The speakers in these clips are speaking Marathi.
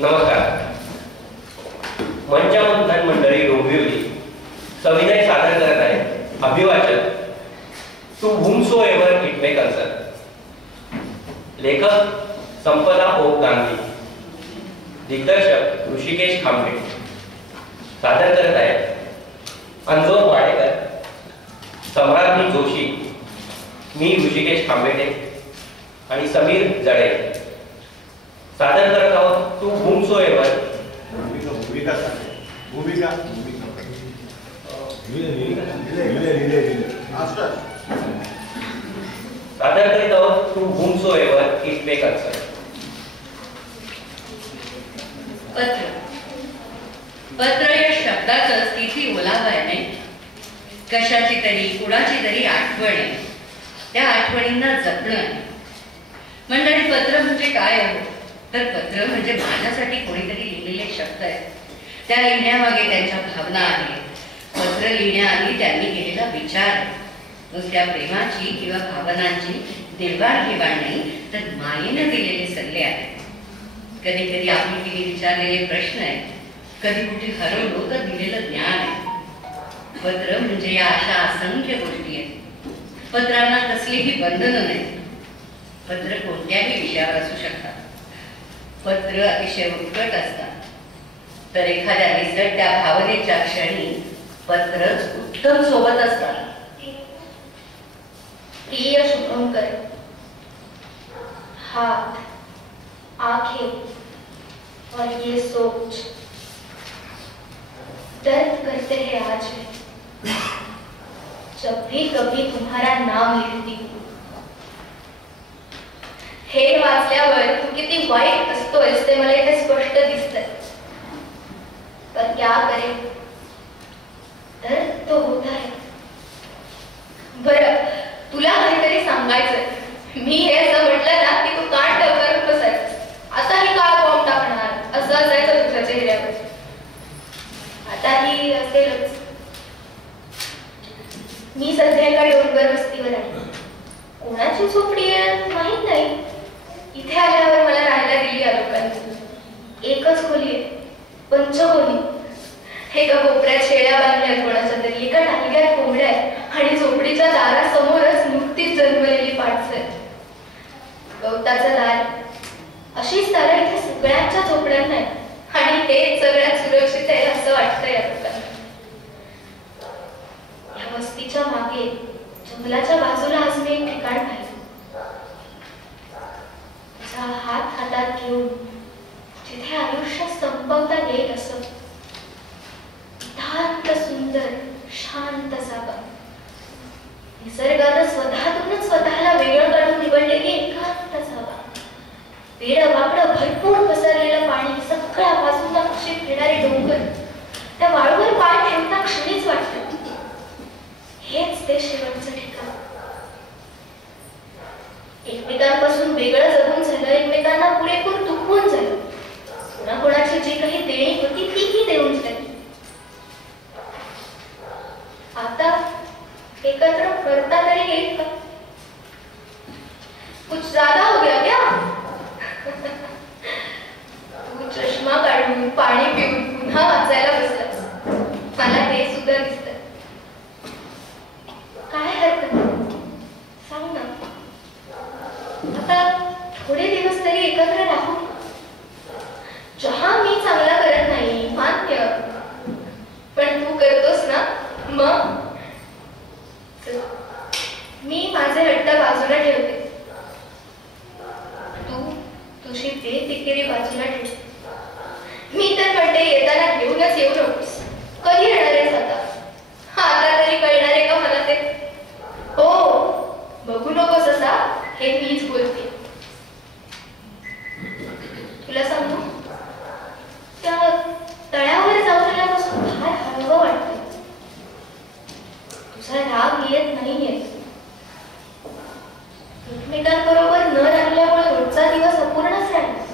नमस्कार. मंचावंतन मंडळी डोंबिवली सविनय सादर करत आहे अभिवाचन to whomsoever it may concern. लेखक संपदा ओक गांधी, दिग्दर्शक ऋषिकेश खांबे. सादर करत आहेत अंजोर वाडेकर, सम्राज्ञी जोशी, मी ऋषिकेश खांबेटे आणि समीर जडे. सादर करत आहोत टू whomsoever. सादर करीत आहोत to whomsoever it may concern. पत्र. पत्र या शब्दातच किती ओलावा आहे नाही. कशाची तरी कुणाची तरी आठवण आहे. त्या आठवणींना जपणं आहे. मंडळी, पत्र म्हणजे काय आहे? तर पत्र म्हणजे माझ्यासाठी कोणीतरी लिहिलेले शब्द आहेत. त्या लिहिण्यामागे त्यांच्या भावना आहेत. पत्र लिहिण्याआधी त्यांनी केलेला विचार, नुसत्या प्रेमाची किंवा भावनांची देवाणघेवाण नाही, तर मायेनं दिलेले सल्ले आहेत. कधी कधी आपुलकीने विचारलेले प्रश्न आहेत. कधी कुठे हरवलो तर दिलेलं ज्ञान आहे. पत्र म्हणजे या अशा असंख्य गोष्टी आहेत. पत्रांना कसलीही बंधनं नाहीत. पत्र कोणत्याही विषयावर असू शकतात. पत्र अतिशय उत्कट असतात. तर एखाद्या निसटत्या भावनेच्या क्षणी पत्रच उत्तम सोबत असतात. प्रिय शुभंकर, हाथ, आंखें और ये सोच दर्द करते हैं आज में जब भी कभी तुम्हारा नाम लिखती हूँ. हे वाचल्यावर तू किती वाईट असतोयस ते मला इथे स्पष्ट दिसतंय. पर क्या करे, दर्द तो होता है. बरं, तुला काहीतरी सांगायचंय. मी हे असं म्हटलं ना की तू कान टवकारून बसायचं. आता ही काय बॉम्ब टाकणार असं असायचं तुझ्या चेहऱ्यावर. आताही असेलच. मी सध्या एका डोंगर वस्तीवर आहे. कोणाची झोपडी आहे माहित नाही. इथे आल्यावर मला राहायला दिली या लोकांनी. एकच खोली आहे, पंचखोली. एका कोपऱ्यात शेळ्या बांधल्या कोणाच्या तरी, एका टाकील्यात कोंबड्या आहेत आणि झोपडीच्या दारासमोरच नुकतीच जन्मलेली पाडसं आहे. गवताचं दार. अशीच दारं इथे सगळ्यांच्या झोपड्यांना आहेत आणि तेच सगळ्यात सुरक्षित आहे असं वाटतं या लोकांना. या वस्तीच्या मागे जंगलाच्या बाजूला आज मी एक ठिकाण पाहिलं. हात हातात घेऊन जिथे आयुष्य संपवता येईल असं शांत सुंदर शांत जागा. निसर्गानं स्वतःतूनच स्वतःला वेगळं काढून निवडलेली एकांत जागा. वेडं वाकडं भरपूर पसरलेलं पाणी, सगळ्या बाजूला कशी फिरणारे डोंगर. त्या वाळूवर पाय ठेवता क्षणीच वाटतं हेच ते शेवटचं ठिकाण. एकमेकांपासून वेगळं जगून झालं, एकमेकांना पुरेपूर दुखवून झालं. कोणाकोणाची जी काही देणी होती तीही देऊन झाली. आता एकत्र करता तरी येईल का? कुछ ज्यादा हो गया क्या? तू चष्मा काढून पाणी पिऊन पुन्हा वाचायला बसलास. मला हे सुद्धा दिसतंय. काय हरकत नाही, सांग ना. आता थोडे दिवस तरी एकत्र राहू. चहा मी चांगला करत नाही मान्य, पण तू करतोस ना, मग मी माझे हट्ट बाजूला ठेवते. तू तुझी बेफिकिरी बाजूला ठेव. मी तर म्हणते येताना घेऊनच येऊ नकोस. कधी येणार आहेस आता? आता तरी कळणार आहे का मला ते? हो, बघू नकोस असा हे मीच बोलते. तुला सांगू, त्या तळ्यावर जाऊन आल्यापासून फार हळवं वाटतं. तुझा राग येत नाहीये. एकमेकांबरोबर न राहिल्यामुळे रोजचा दिवस अपूर्णच राहिला.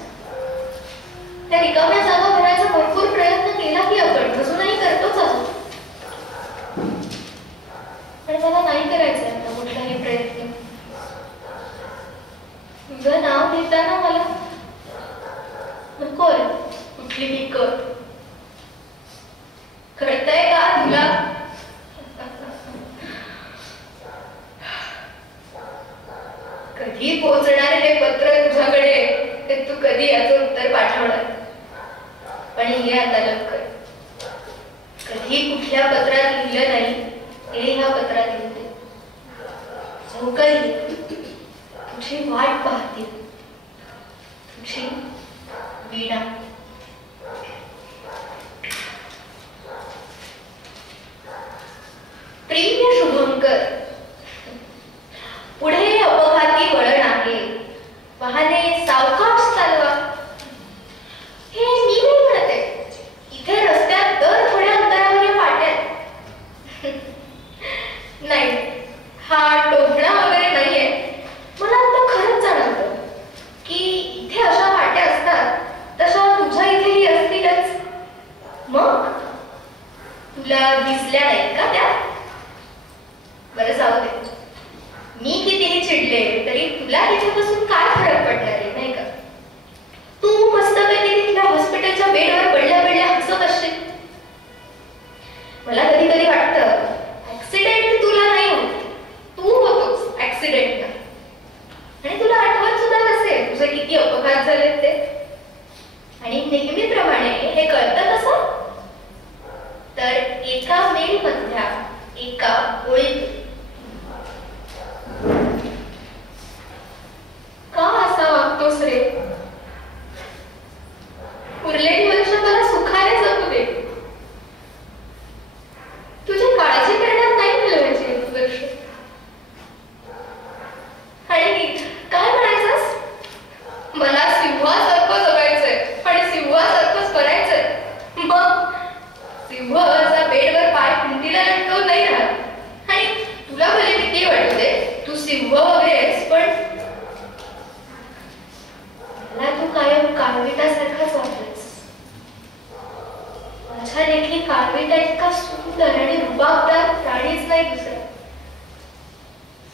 त्या रिकाम्या जागा भरायचा भरपूर प्रयत्न केला की आपण अजूनही करतोच आहोत. पण मला नाही करायचं आता कुठलाही प्रयत्न. तुझं नाव घेताना मला नको कुठली मी कळतंय का तुला? कधी पोहोचणार हे पत्र तुझ्याकडे, ते तू कधी याचं उत्तर पाठवणार? पण हे आता लवकर. कधी कुठल्या पत्रात लिहिलं नाही ते ह्या पत्रात लिहिते. जो कधी तुझी वाट पाहतील, तुझी वीणा. प्रिय शुभंकर, पुढे अपघाती वळण आहे, वाहने सावकाश चालवा. हे मी नाही म्हणते, इथे रस्त्यात दर थोड्या अंतरावर या पाट्या. नाही, हा टोपणा वगैरे नाहीये. मला आता खरंच जाणवतं की इथे अशा पाट्या असतात तशा तुझ्या इथेही असतीलच. मग तुला दिसल्या नाहीत का त्या? बरं जाऊ दे, मी कितीही चिडले तरी तुला तिच्यापासून काय फरक पडणार आहे, नाही का? तू मस्तपैकी तिथल्या हॉस्पिटलच्या बेडवर पडल्या पडल्या हसत असशील. मला कधी कधी वाटतं ऍक्सिडेंट तुला नाही होत, तू होतोस ऍक्सिडेंटला. आणि तुला आठवत सुद्धा नसेल तुझे किती अपघात झालेत ते. आणि नेहमीप्रमाणे हे कळतं कसं? तर एका मेल मधल्या एका ओळीत. का असा वागतोस रे? उरलेली वर्ष मला सुखाने जगू दे. तुझी काळजी करण्यात नाही घालवायची वर्ष. आणि काय म्हणायचंस? मला सिंहासारखं जगायचंय आणि सिंहासारखंच करायचंय. मग सिंहाचा बेडवर पाय भिंतीला लटकवून नाही राहत. आणि तुला भले किती वाटू दे तू सिंह वगैरे आहेस, पण मला तू कायम काळविटासारखाच वाटतोस. माझ्या देखील काळविटा इतका सुंदर आणि रुबाबदार प्राणीच नाही दुसरा.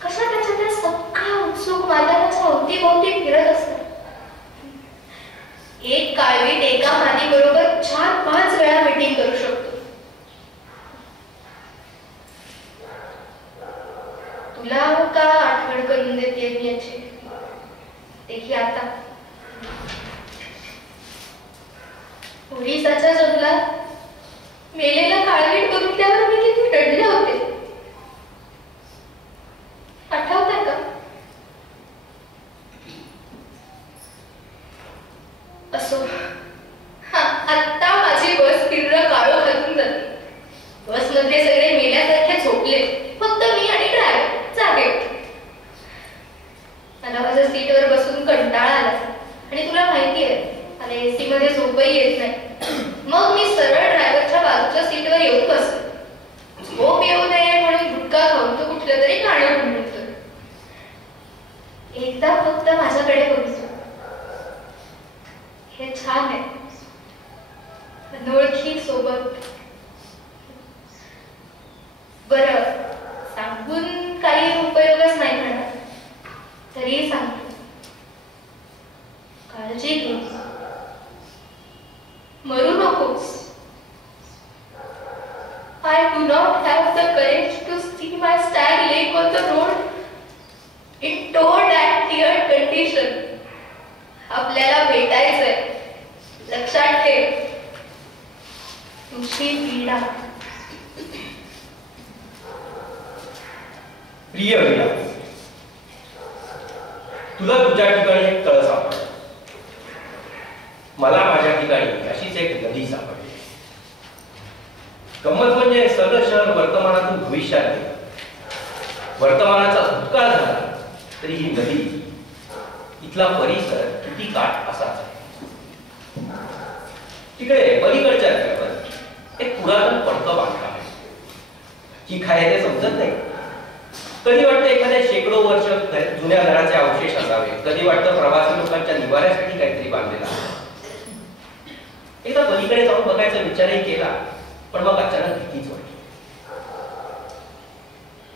कशा त्याच्या त्या सगळ्या उत्सुक मालकाच्या अवतीभोवती फिरत असतात. एक काळवीट एका मादी बरोबर 4-5 वेळा मीटिंग करू शकतो. तुला का आठवण करून देते मी याची? तेही आता ओरिसाच्या जंगलात मेलेला काळवीट बघितल्यावर मी किती रडले होते, आठवतंय का? असो, आता माझी बस किर्र काळो खातून जाते. बस मध्ये सगळे मेल्यासारखे झोपले, फक्त मी आणि ड्रायव्हर जागे होते. मला माझ्या सीटवर बसून कंटाळा आला. आणि तुला माहिती आहे मला एसी मध्ये झोपही येत नाही. मग मी सरळ ड्रायव्हरच्या बाजूच्या सीटवर येऊन बसलो. झोप येऊ नये म्हणून गुटखा खाऊन तो कुठलं तरी गाणं म्हणतो. एकदा फक्त माझ्याकडे बघितलं. हे छान आहे, अनोळखी सोबत. बरं, सांगून काही उपयोगच नाही म्हणणार, तरी सांगतो. काळजी घे, मरू नकोस. I do not have the courage to see my stag laying on the road in toad and teared condition. आपल्याला भेटायचंय, लक्षात ठेव. तुझी वीणा. प्रिय वीणा, तुला तुझ्या ठिकाणी एक तळ सापडलं. मला माझ्या ठिकाणी अशीच एक नदी सापडली. गंमत म्हणजे सगळं शहर वर्तमानातून भविष्यात गेलं. वर्तमानाचा भूतकाळ झाला तरी ही नदी, इथला परिसर किती काठ असाच आहे. तिकडे पलीकडच्या रस्त्यावर एक पुरातन पडकं बांधकाम आहे. की काय ते समजत नाही. कधी वाटतं एखाद्या शेकडो वर्ष जुन्या घराचे अवशेष असावे, कधी वाटतं प्रवासी लोकांच्या निवाऱ्यासाठी काहीतरी बांधलेलं आहे. एकदा पलीकडे जाऊन बघायचा विचारही केला, पण मग अचानक भीतीच वाटली.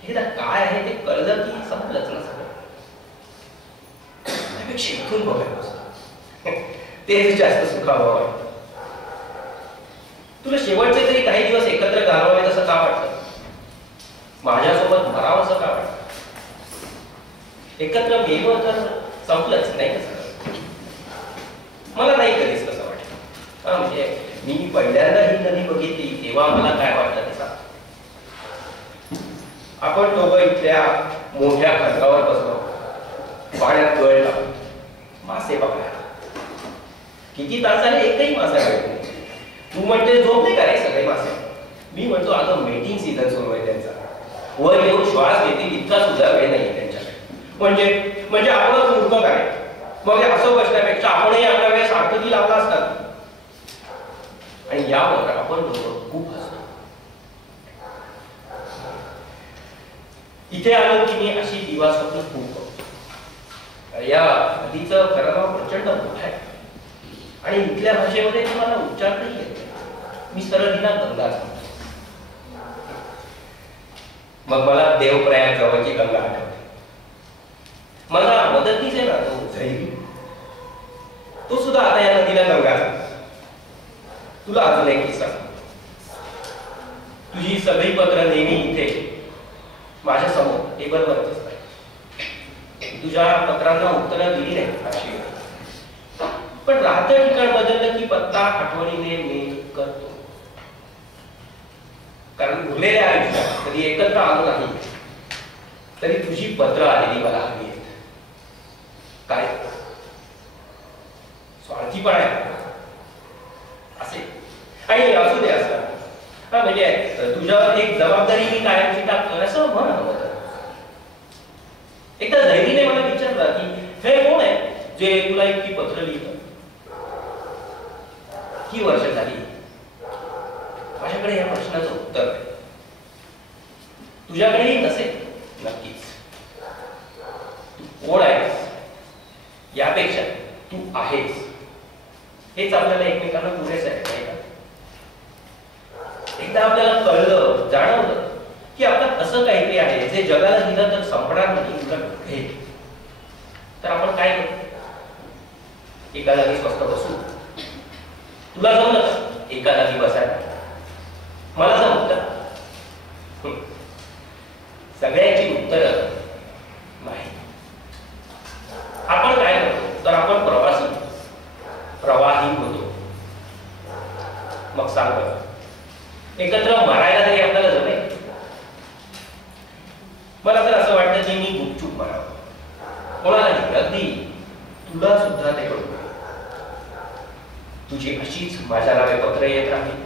एकदा काय आहे ते कळलं की संपलंच ना सगळं. त्यापेक्षा इथून बघायला तेच जास्त सुखावं वाटतं. तुला शेवटचे तरी काही दिवस एकत्र घालवावे तसं का वाटतं? माझ्यासोबत मरावं असं का वाटतं? एकत्र गेलो तर संपलंच नाही कसं? मला नाही कधीच कसं वाटतं. म्हणजे मी पहिल्यांदा ही नदी बघितली तेव्हा मला काय वाटतं ते सांग. आपण दोघं इथल्या मोठ्या खंडावर बसलो, पाण्यात गळ लावून मासे बघायला. किती तास झाले एकही मासा मिळत नाही. तू म्हणते झोपले का रे सगळे मासे? मी म्हणतो अगं मेटिंग सीझन सुरू आहे त्यांचा, वर येऊन श्वास घेतील इतका सुद्धा वेळ नाही त्यांच्याकडे. म्हणजे आपणच मूर्ख काय? मग असं बसण्यापेक्षा आपणही आपल्या वेळेस आरती लावला असतात. आणि यावर आपण दोघं खूप हसतो. इथे आलो की मी अशी दिवा स्वप्न खूप बघतो. या नदीचं खरं नाव प्रचंड मोठं आहे आणि इथल्या भाषेमध्ये तुम्हाला उच्चार नाही येत. मी सरळ हिला गंगा सांगतो. मग मला देवप्रयाग जवळची गंगा आठवते. माझा मदतीच आहे ना तो झैली, तो सुद्धा आता या नदीला गंगा सांगतो. तुला अजून एक किस्सा सांगतो. तुझी सगळी पत्र नेहमी इथे माझ्या समोर टेबलवरच असतात. तुझ्या पत्रांना उत्तरं दिली नाही अशी, पण राहतं ठिकाण बदललं की पत्ता आठवणीने मेल करतो. कारण उरलेल्या आयुष्यात कधी एकत्र आलो नाही तरी तुझी पत्र आलेली मला हवी आहेत. काय स्वार्थीपणा आहे असे, आणि असू दे असं. म्हणजे तुझ्यावर एक जबाबदारी मी कायमची टाकतो असं म्हणा होतं. एकदा धैर्याने मला विचारलं की हे कोण आहे जे तुला इतकी पत्र लिहितं? किती वर्ष झाली? माझ्याकडे या प्रश्नाचं उत्तर आहे. तुझ्याकडेही नसेल नक्कीच. तू कोण आहेस यापेक्षा तू आहेस हेच आपल्याला एकमेकांना पुरेसं आहे, नाही का? एकदा आपल्याला कळलं, जाणवलं की आपल्यात असं काहीतरी आहे जे जगाला दिलं तर संपणार नाही, उलट घडेल, तर आपण काय करू? एका जागी स्वस्त बसू. तुला जमलं का एका जागी बसायला? मला जमतं. सगळ्याची उत्तर नाही. आपण काय करतो तर आपण प्रवाही होतो. मग सांग बरं, एकत्र मरायला तरी आपल्याला जमेल? मला तर असं वाटतं की मी गुपचूप मरावं. कोणालाही, अगदी तुला सुद्धा ते कळू. तुझी अशीच माझ्या नावे पत्र येत राहील,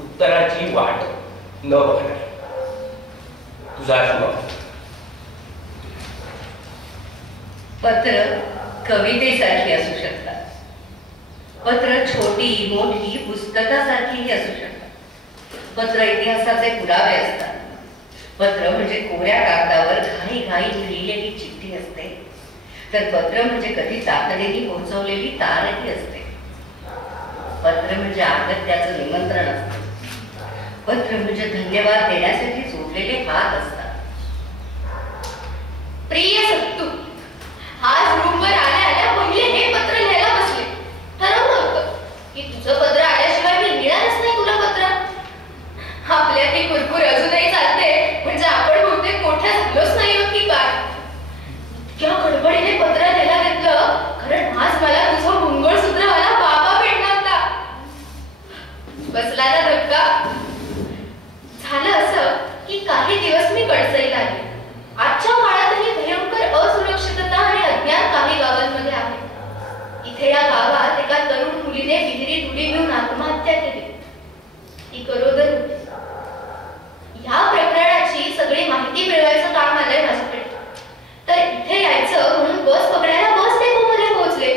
उत्तराची वाट न बघणार. तुझा शुभ. पत्र कवितेसारखी असू शकतात. पत्र छोटी मोठी पुस्तकासारखीही असू शकतात. पत्र इतिहासाचे पुरावे असतात. पत्र म्हणजे कोऱ्या कागदावर घाई लिहिलेली चिठ्ठी असते, तर पत्र म्हणजे कधी तातडीने पोहोचवलेली तारही असते. पत्र म्हणजे आगत्याचं निमंत्रण असतं. पत्र म्हणजे धन्यवाद देण्यासाठी जोडलेले हात असतात. प्रिय सत्तू, आज रूमवर आल्या पहिले हे पत्र लिहायला बसले. ठरवलं होतं की तुझं पत्र आल्याशिवाय मी लिहिणारच नाही तुला पत्र. आपल्यात ही कुरकुर अजूनही चालते, म्हणजे आपण बहुतेक मोठ्या झालोच नाही होत की काय. इतक्या गडबडीने पत्र लिहायला घेतलं, कारण आज मला तुझं मंगळसूत्रवाला बाबा भेटला होता. बसला ना धक्का. झालं असं की काही दिवस मी कडचईला आले. आजच्या काळातही भयंकर असुरक्षितता आणि अज्ञान काही गावांमध्ये आहे. इथे या गावात एका तरुण मुलीने विहिरीत उडी घेऊन आत्महत्या केली. ती गरोदर होती. ह्या प्रकरणाची सगळी माहिती मिळवायचं काम आलंय माझ्याकडे. तर इथे यायचं म्हणून बस पकडायला बस डेपोमध्ये पोहोचले.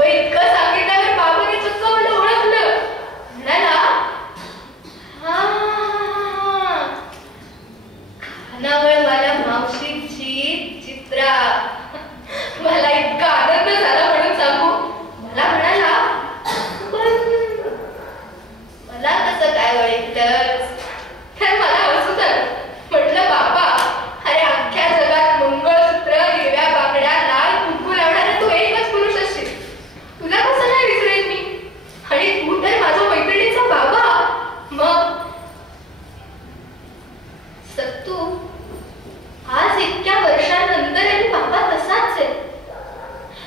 अगं इतकं सांगितल्यावर बाबाने चक्क मला ओळखलं. म्हणाला, खानावळवाला मावशीची चित्रा. मला इतका आनंद झाला म्हणून सांगू. मला म्हणाला, पण मला कसं काय ओळखलंस? तर मला हसूच आलं. म्हटलं, बाबा, अरे अख्ख्या जगात मंगळसूत्र, हिरव्या बांगड्या, लाल कुंकू लावणारा तू एकच पुरुष असशील. तुला कसं नाही विसरेन मी? आणि तू तर माझ्या मैत्रिणीचा बाबा. मग सत्तू, आज इतक्या वर्षांनंतरही बाबा तसाच आहे.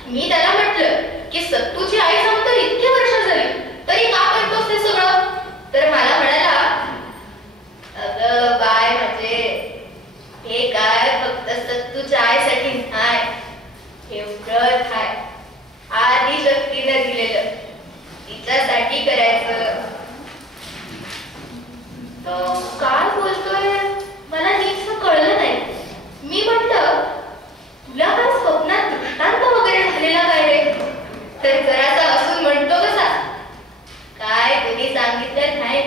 मी त्याला म्हटलं की सत्तूची आई जाऊन तर इतकी वर्ष झाली, तरी का करतोस ते सगळं? तर मला म्हणाला, अगं बाय, म्हणजे हे काय फक्त सत्तूच्या आईसाठी नाही, हे व्रत आहे आदिशक्तीने दिलेलं, तिच्यासाठी करायचं. तो काय बोलतोय मला नीटसं कळलं नाही. मी म्हटलं, तुला काय स्वप्नात दृष्टांत वगैरे झालेला काय रे? तर जरासा असून म्हणतो कसा, काय तुम्ही सांगितलं नाही,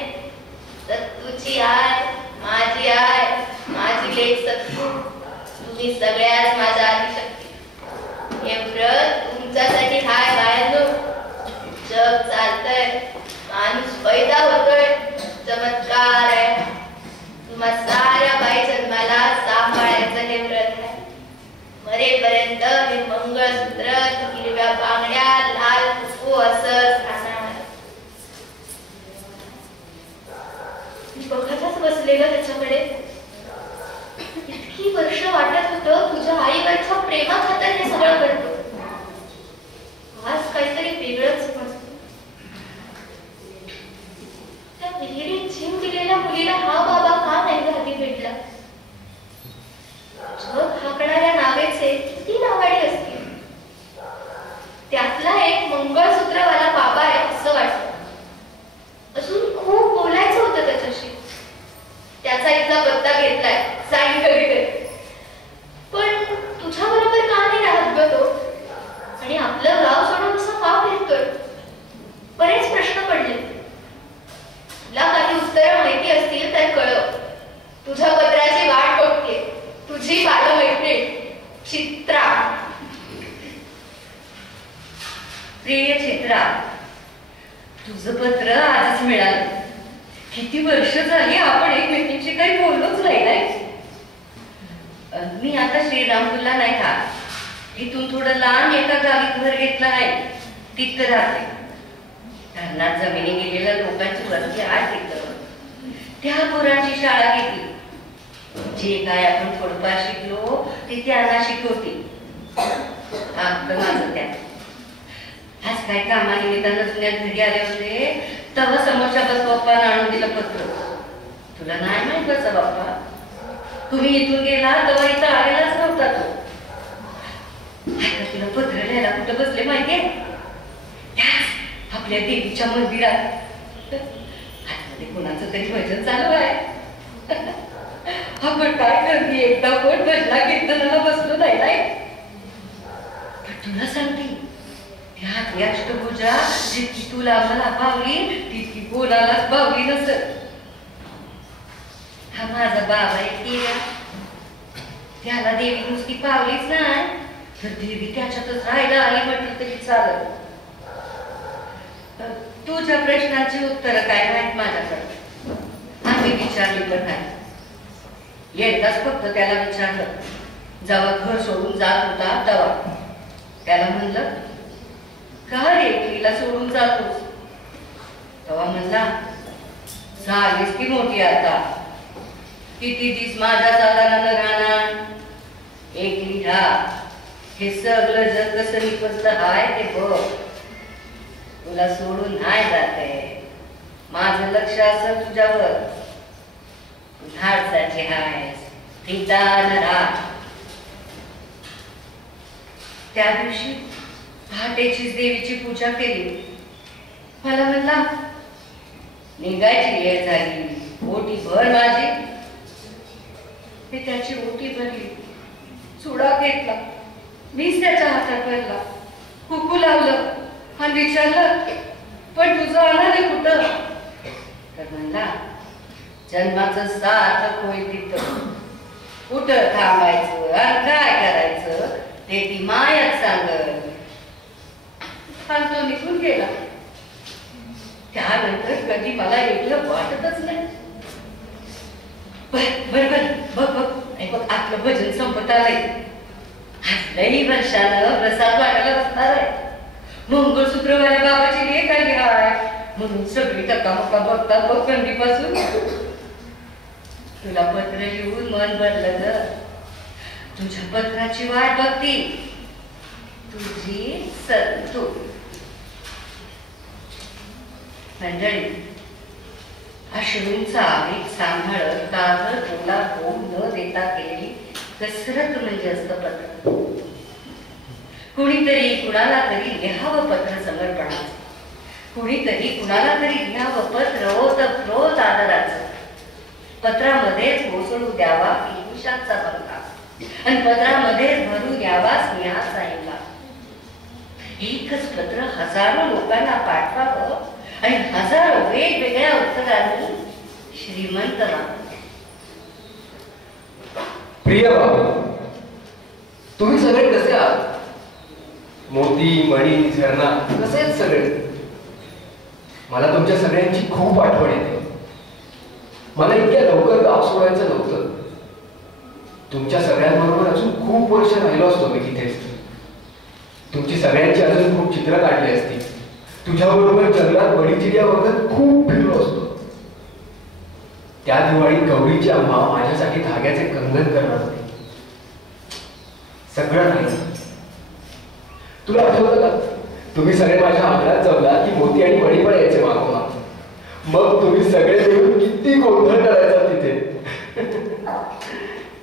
सत्तूची आय, माझी आय, माझी लेक सत्तू, तुम्ही सगळ्याच माझ्या आदिशक्ती. हे व्रत तुमच्यासाठी हाय बायांनो. जग चालतंय, माणूस पैदा होतोय, चमत्कार आहे. तुम्हा साऱ्या बाई जन्माला सांभाळायचं हे व्रत आहे. मरेपर्यंत हे मंगळसूत्र, हिरव्या बांगड्या, लाल कुंकू असंच राहणार. बघतच बसलेलं त्याच्याकडे. इतकी वर्ष वाटत होतं तुझ्या आईवरच्या प्रेमाखातर हे सगळं करतो. आज काहीतरी वेगळंच म्हणतो. त्या विहिरीत जीव दिलेल्या मुलीला हा बाबा का नाही आधी भेटला? जग हाकणाऱ्या नावेचे किती नावाडी असतील. त्यातला एक मंगळसूत्रवाला बाबा आहे असं वाटतं. अजून खूप बोलायचं होतं त्याच्याशी. त्याचा इथला पत्ता घेतलाय, जाईन कधीतरी. पण तुझ्या बरोबर का नाही राहत ग तो? आणि आपलं गाव सोडून असं का फिरतोय? बरेच प्रश्न पडले. तुला काही उत्तरं माहिती असतील तर कळव. तुझ्या पत्राची वाट बघते. तुझी बालमैत्रीण चित्रा. प्रिय चित्रा, तुझं पत्र आजच मिळालं. किती वर्ष झाली आपण एकमेकींची काही बोललोच नाही. मी आता श्रीरामपूरला नाही राहत. इथून थोडं लांब एका गावी घर घेतलं आहे, तिथं राहते. धरणात जमिनी गेलेल्या लोकांची वस्ती आहे तिथं. त्या पोरांची शाळा घेतली. जे काय आपण थोडंफार शिकलो ते त्यांना शिकवते. आपलं माझं त्यात. आज काय कामानिमित्तानं जुन्या घरी आले होते, तेव्हा समोरच्या बस बाप्पानं आणून दिलं पत्र. तुला नाही माहित बसा बाप्पा, तुम्ही इथून गेला तेव्हा इथं आलेलाच नव्हता तो. तुला पत्र लिहायला कुठं बसले माहितीये? त्याच आपल्या देवीच्या मंदिरात. आतमध्ये कोणाचं तरी भजन चालू आहे. आपण काय करते, एकदा पण भजना कीर्तनाला बसलो नाही. पण तुला सांगते, ह्यातली अष्टभुजा जितकी तुला मला पावली तितकी कोणालाच पावली नसत. हा माझा बाबा एकटी, त्याला देवी नुसती पावलीच नाही तर देवी त्याच्यातच राहायला आली म्हटलं तरी चालत. तुझ्या प्रश्नाची उत्तर काय नाहीत माझ्याकडे. आम्ही विचारली पण नाही. एकदाच फक्त त्याला विचारलं, जेव्हा घर सोडून जात होता तेव्हा. त्याला म्हणलं, का रे एकलीला सोडून जातोस? तेव्हा म्हणला, झालीस की मोठी आता, किती दिस माझ्या साधारण राहणार. एकली राहा, हे सगळं जग कसं निपजलं हाय ते बघ. तुला सोडून नाही जाते. माझं लक्ष असं तुझ्यावर. धाडसाची हायस, ठिकाण राहा. त्या दिवशी पहाटेचीच देवीची पूजा केली. मला म्हणला, निघायची वेळ झाली, ओटी भर माझी. मी त्याची ओटी भरली, चुडा घेतला, मीच त्याच्या हातात भरला, कुकू लावलं आणि विचारलं, पण तुझं अनाथ कुठं? तर म्हणला, जन्माचं सार्थक होईल तिथं. कुठं थांबायचं आणि काय करायचं ते ती मायाच सांगत. आणि तो निघून गेला. त्यानंतर कधी मला एकलं वाटतच नाही. बरोबर बघ बघ बघ, आपलं भजन संपत आलंय. लई वर्षानं प्रसाद वाटायला बसणार आहे. मंगळसूत्रवाल्या बाबाची लेक आली आहे म्हणून सगळी टकामका बघतात बघ कंडीपासून. तुला पत्र लिहून मन भरलं ग. तुझ्या पत्राची वाट बघती तुझी संतू. मंडळी, अश्रूंचा आवेग सांभाळत ताजं तोला होऊ न देता केलेली कसरत म्हणजे असतं पत्र. कुणीतरी कुणाला तरी लिहावं पत्र समर्पणाचं, कुणीतरी कुणाला तरी लिहावं पत्र ओतप्रोत आदराचं. पत्रामध्येच कोसळू द्यावा पियुषाचा बंगा आणि पत्रामध्येच भरू द्यावा स्नेहाचा इंगा. एकच पत्र हजारो लोकांना पाठवावं आणि हजारो वेगवेगळ्या उत्तरांनी श्रीमंत व्हावं. प्रिय बाबा, तुम्ही सगळे कसे आहात? मोती, मणी, झरणा कसे आहेत सगळे? मला तुमच्या सगळ्यांची खूप आठवण येते. मला इतक्या लवकर गाव सोडायचं नव्हतं. तुमच्या सगळ्यांबरोबर अजून खूप वर्ष राहिलो असतो मी तिथेच. तुमची सगळ्यांची अजून खूप चित्र काढली असती. तुझ्याबरोबर जंगलात बडीचिड्या वगैरे खूप फिरलो असतो. त्या दिवाळीत गौरीची अम्मा माझ्यासाठी धाग्याचे कंगन करणार होती. सगळं राहिलं. तुला आठवतं का? तुम्ही सगळे माझ्या अंगणात जमला की मोती आणि मणी पण यायचे मागोमाग. मग तुम्ही सगळे मिळून किती गोंधळ करायचा तिथे.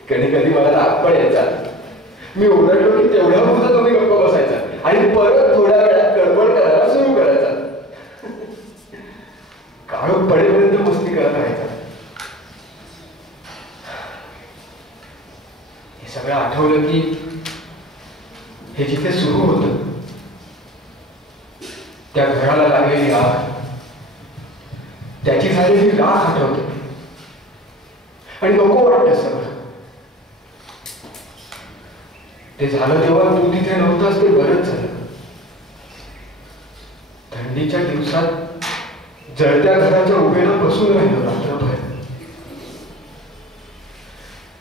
कधी कधी मला राग पण यायचा. मी ओरडलो की तेवढ्या पुरतं तुम्ही गप्प बसायचा आणि परत थोड्या वेळात गडबड करायला सुरू करायचा. काळोख पडेपर्यंत मस्ती करत राहायचा. हे सगळं आठवलं की हे जिथे सुरू होतं त्या घराला लागलेली आग, त्याची झालेली राख आठवते आणि नको वाटतं सगळं. ते झालं तेव्हा तू तिथे नव्हतास ते बरंच झालं. थंडीच्या दिवसात जळत्या घराच्या उभेला बसून राहिलो रात्रभर.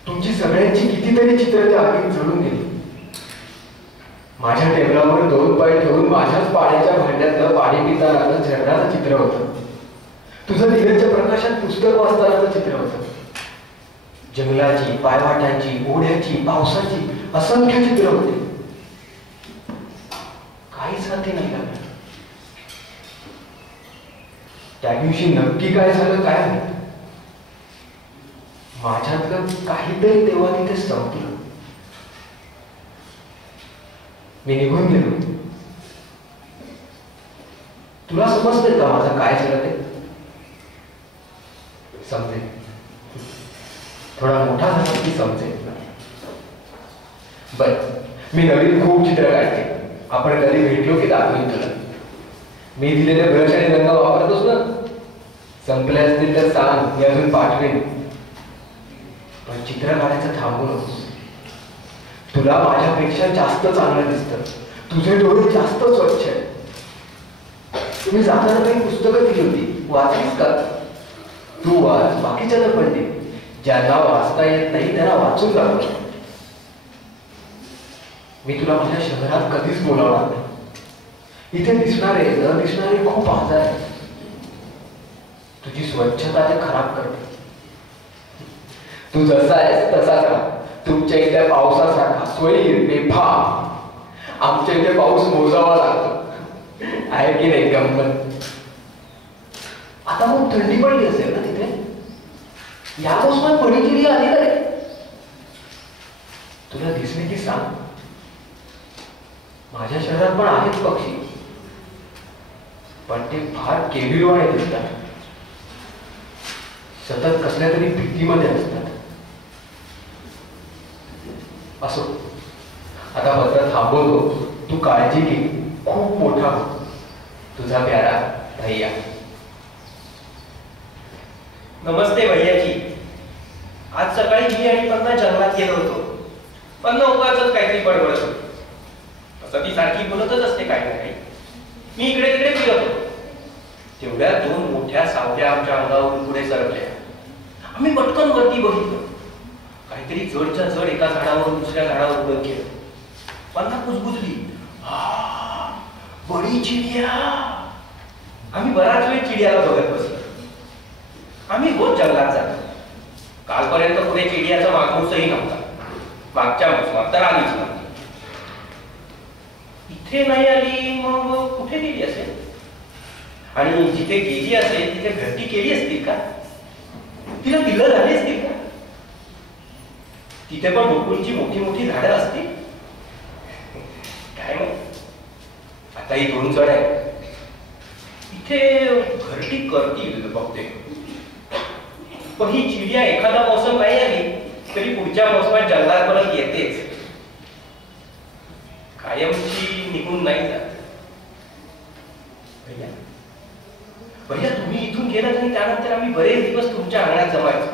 तुमची सगळ्यांची कितीतरी चित्र त्या आगीत जळून गेली. माझ्या टेबलावर 2 पाय ठेवून माझ्याच पाण्याच्या भांड्यातलं पाणी पितानाचं झरणाचं चित्र होतं. तुझं दिव्याच्या प्रकाशात पुस्तक वाचतानाचं चित्र होतं. जंगलाची, पायवाटांची, ओढ्याची, पावसाची असंख्य चित्र होते. काहीच हाती नाही लागलं. त्या दिवशी नक्की काय झालं काय माहित. माझ्यातलं काहीतरी तेव्हा तिथे संपलं. मी निघून गेलो. तुला समजतंय का माझं काय झालं ते? समजेल. थोडा मोठा झाला की समजेल. बर, मी नवीन खूप चित्र काढते. आपण कधी भेटलो की दाखवेन तुला. मी दिलेले ब्रश आणि रंग वापरतोस ना? संपले असतील तर सांग, मी अजून पाठवेन. पण चित्र काढायचं थांबू नकोस. तुला माझ्यापेक्षा जास्त चांगलं दिसतं. तुझे डोळे जास्त स्वच्छ आहेत. तुम्ही जाताना काही पुस्तकं दिली होती, वाचलीस का? तू वाच, बाकीच्याला पण दे. ज्यांना वाचता येत नाही त्यांना वाचून दाखव. मी तुला माझ्या शहरात कधीच बोलावणार नाही. इथे दिसणारे न दिसणारे खूप आजार आहेत. तुझी स्वच्छता ते खराब करते. तू जसा आहेस तसाच राहा. तुमच्या इथल्या पावसासारखा स्वैर बेफाम. आमच्या इथे पाऊस मोजावा लागतो. आहे की नाही गंमत? आता मग थंडी पडली असेल ना तिथे? या मोसमात बडीचिडी आली का रे? तुला दिसली की सांग. माझ्या शहरात पण आहेत पक्षी, पण ते फार केविलवाणे दिसतात. सतत कसल्या तरी भीतीमध्ये असतात. असो, आता पत्र थांबवतो. तू काळजी घे. खूप मोठा हो. तुझा प्यारा भैया. नमस्ते भैयाजी. आज सकाळी मी आणि पन्ना जंगलात गेलो होतो. पन्ना उगाचच काहीतरी बडबडत होती. तसं ती सारखी बोलतच असते काही ना काही. मी इकडे तिकडे फिरत होतो. तेवढ्या 2 मोठ्या सावल्या आमच्या अंगावरून पुढे सरकल्या. आम्ही पटकन वरती बघितलं. काहीतरी जडच्या जड एका झाडावरून दुसऱ्या झाडावर उडत गेलं. पन्ना कुजबुजली, बडी चिडिया. आम्ही बराच वेळ चिडियाला बघत बसलो. आम्ही रोज जंगलात जातो. कालपर्यंत पुढे चिडियाचा मागमूसही नव्हता. मागच्या मोसमात तर आलीच नव्हती. इथे नाही आली मग कुठे गेली असेल? आणि जिथे गेली असेल तिथे घरटी केली असतील का? तिला पिल्लं झाली असतील का? तिथे पण बकुळीची मोठी मोठी झाडं असतील. काय मग आता ही 2 जण आहेत. इथे घरटी करतील बहुतेक. पण ही चिडिया एखादा मौसम नाही आली तरी पुढच्या मोसमात जंगलात परत येतेच. कायमची निघून नाही जात. भैया भैया तुम्ही इथून गेलात आणि त्यानंतर आम्ही बरेच दिवस तुमच्या अंगणात जमायचो.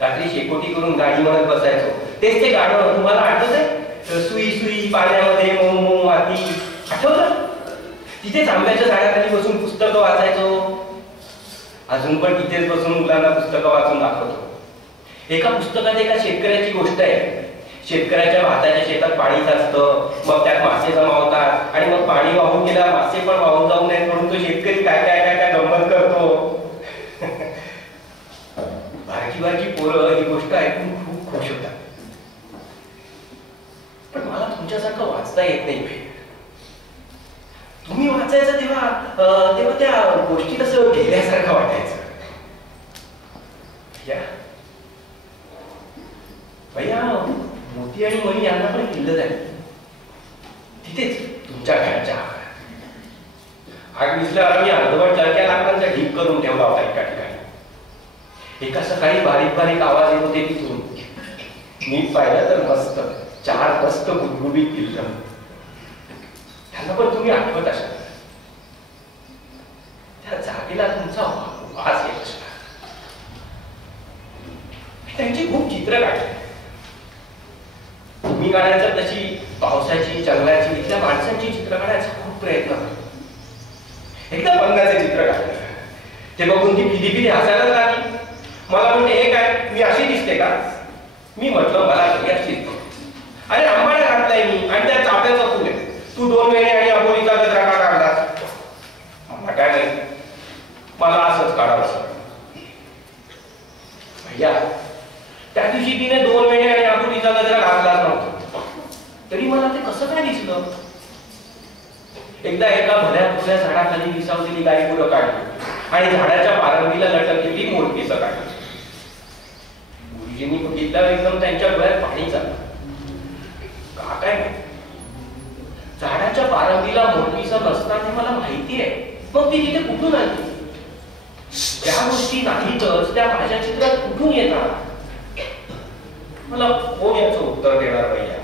रात्री शेकोटी करून गाणी म्हणत बसायचो. तेच ते गाणं तुम्हाला आठवत आहे? सुई सुई पाण्यामध्ये मऊ मऊ माती. आठवतं? तिथेच आंब्याच्या झाडाखाली बसून पुस्तकं वाचायचो. अजून पण तिथेच बसून मुलांना पुस्तकं वाचून दाखवतो. एका पुस्तकात एका शेतकऱ्याची गोष्ट आहे. शेतकऱ्याच्या भाताच्या शेतात पाणी साचतं. मग त्यात मासे जमा होतात आणि मग पाणी वाहून गेला मासे पण वाहून जाऊ नयेत म्हणून तो शेतकरी काय काय काय काय गंमत करतो. बारकी बारकी पोरं ही गोष्ट ऐकून खूप खुश होतात. पण मला तुमच्यासारखं वाचता येत नाही. तुम्ही वाचायचं तेव्हा त्या गोष्टी कसं गेल्यासारखं वाटायचं. भैया मोती आणि मणी यांना पण किल्लं झाली. तिथेच तुमच्या घराच्या आग विसल्यावर आम्ही अर्धवट जळक्या लाकडांचा ढीक करून ठेवला होता एका ठिकाणी. एका सकाळी बारीक बारीक आवाज येत होते तिथून. नीट पाहिलं तर मस्त 4 मस्त गुबगुबीत किल्लं. त्यांना पण तुम्ही आठवत असाल. त्या जागेला तुमचा वास येत असणार. त्यांची खूप चित्र काढली. तुम्ही काढायचं तशी पावसाची जंगलाची इथल्या माणसांची चित्र काढायचा खूप प्रयत्न होता. एकदा पन्नाचे चित्र काढलं. ते बघून ती फिदी फिदी हसायला लागली. मला म्हणते हे काय मी अशी दिसते का? मी म्हटलं मला घरी अशी दिसते. अरे आंबाड्या घातलाय मी आणि त्या चाफ्याचं फुल आहे. तू 2 वेळे आणि अबोलीचा गजरा का काढलास? मला काय नाही मला असंच काढावं. भैया त्या दिवशी तिने 2 वेळे आणि अबोलीचा गजरा घातलाच नव्हता तरी मला ते कसं काय दिसलं? एकदा एका भल्या थोड्या झाडाखाली विसावलेली गाई पुढं काढली आणि झाडाच्या पारंबीला लटकलेली मोरपीसं काढली. गुरुजींनी बघितल्यावर एकदम त्यांच्या डोळ्यात पाणी झालं. का काय झाडाच्या पारंबीला मोरपीसं नसतात हे मला माहिती आहे. मग ती तिथे कुठून आली? त्या गोष्टी नाहीतच त्या माझ्या चित्रात कुठून येतात? मला कोण याचं उत्तर देणार भैया?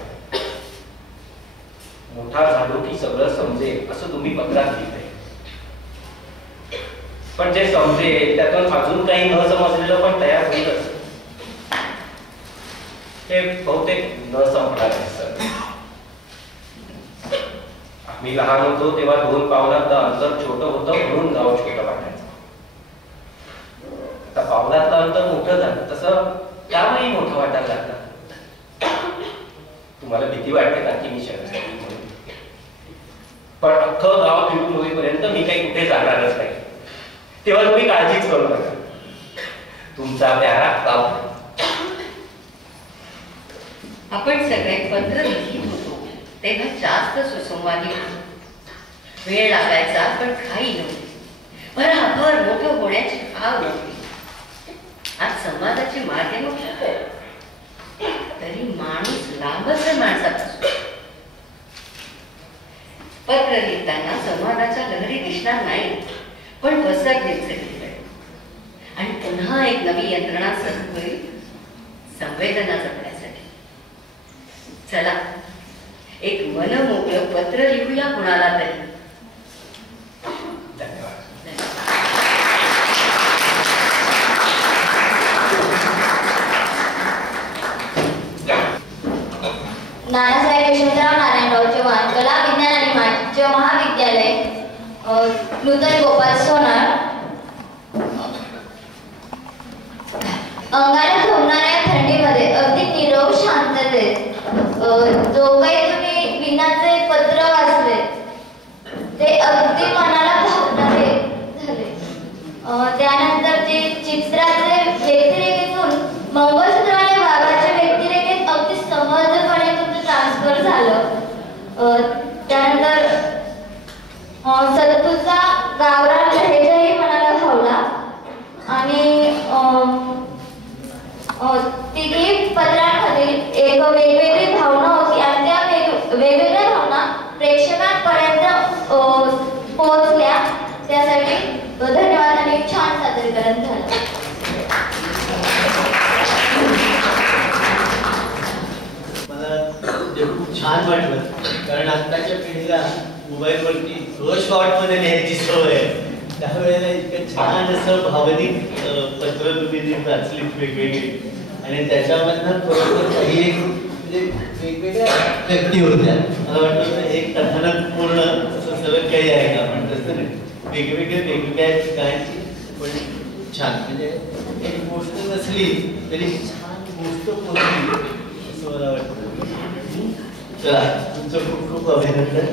मोठा झालो की सगळं समजेल असं तुम्ही पत्रात लिहिलंय. पण जे समजेल त्यातून अजून काही न समजलेलं पण तयार होईलच. हे बहुतेक न संपणार आहे सर. आम्ही लहान होतो तेव्हा 2 पावलातलं अंतर छोटं होतं म्हणून गाव छोटं वाटायचं. आता पावलातलं अंतर मोठं झालं तसं गावही मोठं वाटायला लागलं. तुम्हाला भीती वाटते ना की मी शहरात पण अख्खं गाव फिरून होईपर्यंत मी काही कुठे जाणारच नाही. तेव्हा तुम्ही काळजीच करू नका. तुमचा प्यारा गाव. आपण सगळे पत्र लिहित होतो तेव्हा जास्त सुसंवादी होतो. वेळ लागायचा पण काही नव्हती. भराभर मोठं होण्याची भाव नव्हती. आज संवादाची माध्यम तरी माणूस लांबच आहे माणसापासून. पत्र लिहिताना संवादाच्या लहरी दिसणार नाही पण पसरतील सगळीकडे. आणि पुन्हा एक नवी यंत्रणा सुरू होईल संवेदना जपण्यासाठी. चला एक मनमोकळं पत्र लिहूया कुणाला तरी. नूतन गोपाल सोनार. अंगाला झोपणाऱ्या थंडीमध्ये अगदी निरव शांततेत जो काही तुम्ही विनाचे पत्र वाचले ते अगदी मनाला भावणारे झाले. त्यानंतर ते चित्राचे व्यक्तिरेखेतून मंगळसूत्राने बाबाच्या व्यक्तिरेखेत अगदी सहजपणे तुमचं ट्रान्सफर झालं. त्यानंतर सत्तूचा गावरान लहेजाही मनाला भावला आणि तिघी पत्रांमधील एक वेगवेगळी भावना होती आणि त्या वेगवेगळ्या भावना प्रेक्षकांपर्यंत पोहोचल्या. त्यासाठी धन्यवाद आणि छान सादरीकरण झालं. मला खूप छान वाटलं कारण आत्ताच्या पिढीला मोबाईलवरती शॉर्टमध्ये लिहायची सवय आहे. त्यावेळेला इतकं छान असं भावनिक पत्र तुम्ही वाचलीत वेगवेगळी आणि त्याच्यामधनं थोडंसं काही एक म्हणजे वेगवेगळ्या व्यक्ती होत्या. मला वाटतं एक कथानक पूर्ण असं सगळं काही आहे का पण तसं नाही. वेगवेगळ्या ठिकाणची पण छान म्हणजे एक गोष्ट नसली तरी छान गोष्ट पोहोचली असं मला वाटतं. चला तुमचं खूप खूप अभिनंदन.